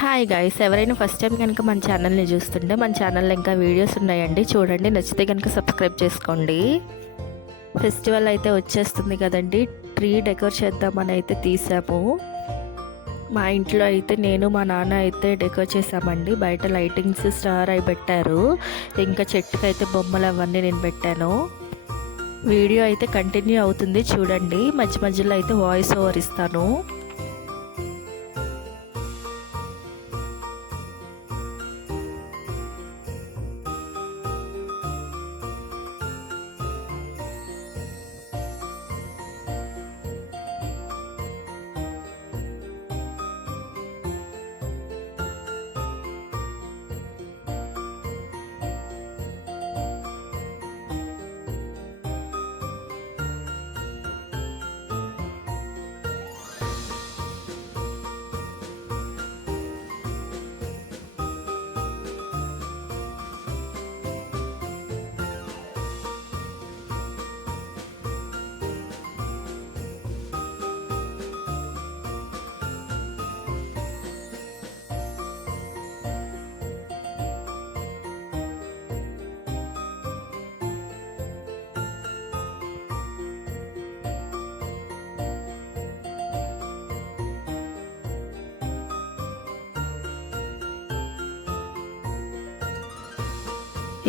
Hi guys, ఎవరైనా first time కనుక మన ఛానల్ని చూస్తుంటే మన ఛానల్లో ఇంకా వీడియోస్ ఉన్నాయండి, చూడండి. నచ్చితే కనుక సబ్స్క్రైబ్ చేసుకోండి. ఫెస్టివల్ అయితే వచ్చేస్తుంది కదండి, ట్రీ డెకర్ చేద్దామని అయితే తీసాము. మా ఇంట్లో అయితే నేను మా నాన్న అయితే డెకర్ చేసామండి. బయట లైటింగ్స్ స్టార్ అయి పెట్టారు, ఇంకా చెట్టుకి అయితే బొమ్మలు అవన్నీ నేను పెట్టాను. వీడియో అయితే కంటిన్యూ అవుతుంది చూడండి, మధ్య మధ్యలో అయితే వాయిస్ ఓవర్ ఇస్తాను.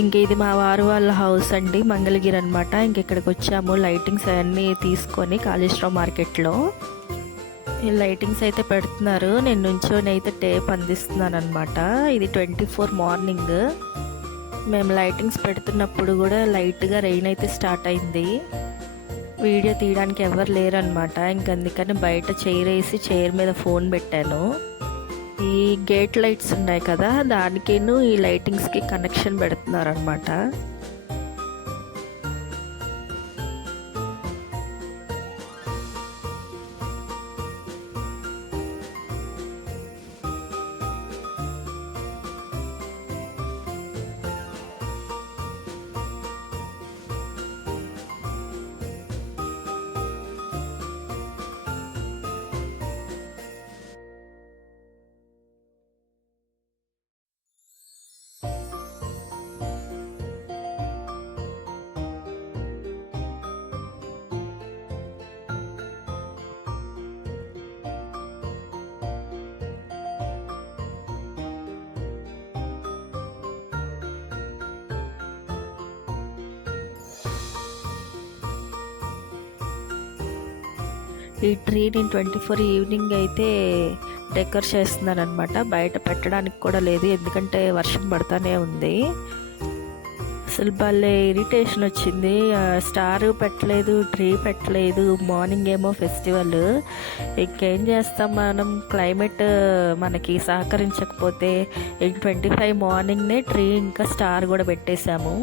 ఇంక ఇది మా వారు వాళ్ళ హౌస్ అండి, మంగళగిరి అనమాట. ఇంక ఇక్కడికి వచ్చాము లైటింగ్స్ అవన్నీ తీసుకొని కాళేశ్వరం మార్కెట్లో. ఈ లైటింగ్స్ అయితే పెడుతున్నారు, నేను నుంచొని అయితే టేప్ అందిస్తున్నాను అనమాట. ఇది 24 మార్నింగ్. మేము లైటింగ్స్ పెడుతున్నప్పుడు కూడా లైట్గా రెయిన్ అయితే స్టార్ట్ అయింది. వీడియో తీయడానికి ఎవరు లేరనమాట, ఇంక అందుకని బయట చైర్ వేసి చైర్ మీద ఫోన్ పెట్టాను. ఈ గేట్ లైట్స్ ఉన్నాయి కదా, దానికేను ఈ లైటింగ్స్కి కనెక్షన్ పెడుతున్నారు అనమాట. ఈ ట్రీ నేను 24 ఈవినింగ్ అయితే డెకర్ చేస్తున్నాను అనమాట. బయట పెట్టడానికి కూడా లేదు, ఎందుకంటే వర్షం పడుతూనే ఉంది. అసలు భలే ఇరిటేషన్ వచ్చింది. స్టార్ పెట్టలేదు, ట్రీ పెట్టలేదు. మార్నింగ్ ఏమో ఫెస్టివల్, ఇంకేం చేస్తాం మనం, క్లైమేట్ మనకి సహకరించకపోతే 25 మార్నింగ్నే ట్రీ ఇంకా స్టార్ కూడా పెట్టేశాము.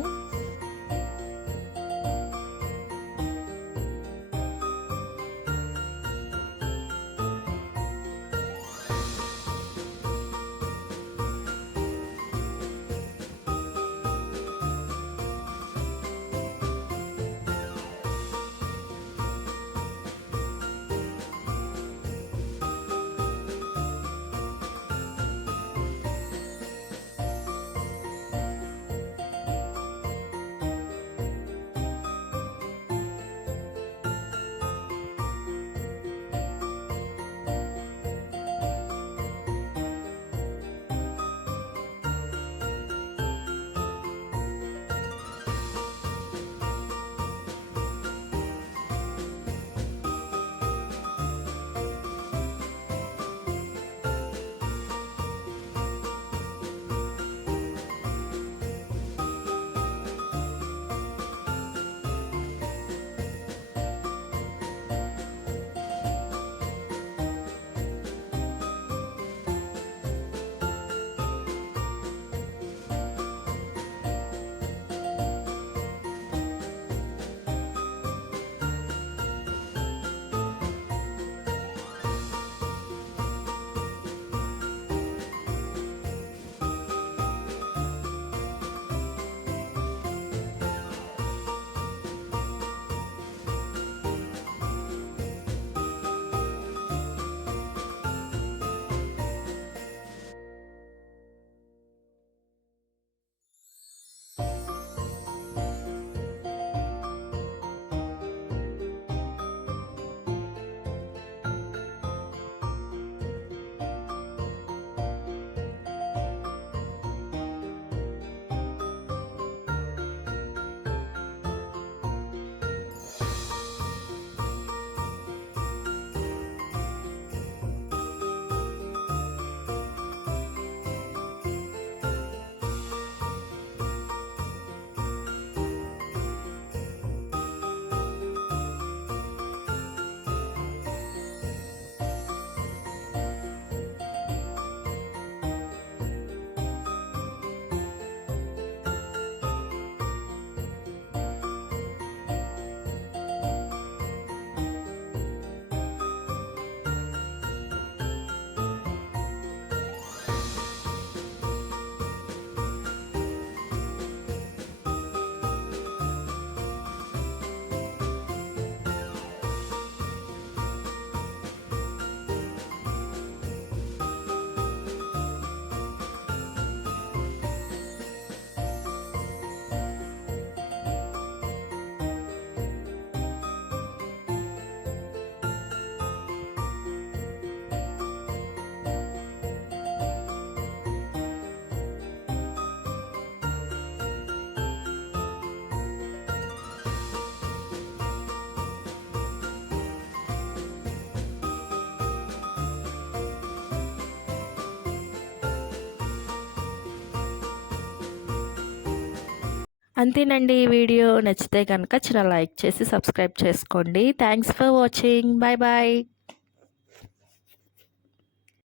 అంతేనండి. ఈ వీడియో నచ్చితే కనుక చిన్న లైక్ చేసి సబ్స్క్రైబ్ చేసుకోండి. Thanks for watching. Bye bye.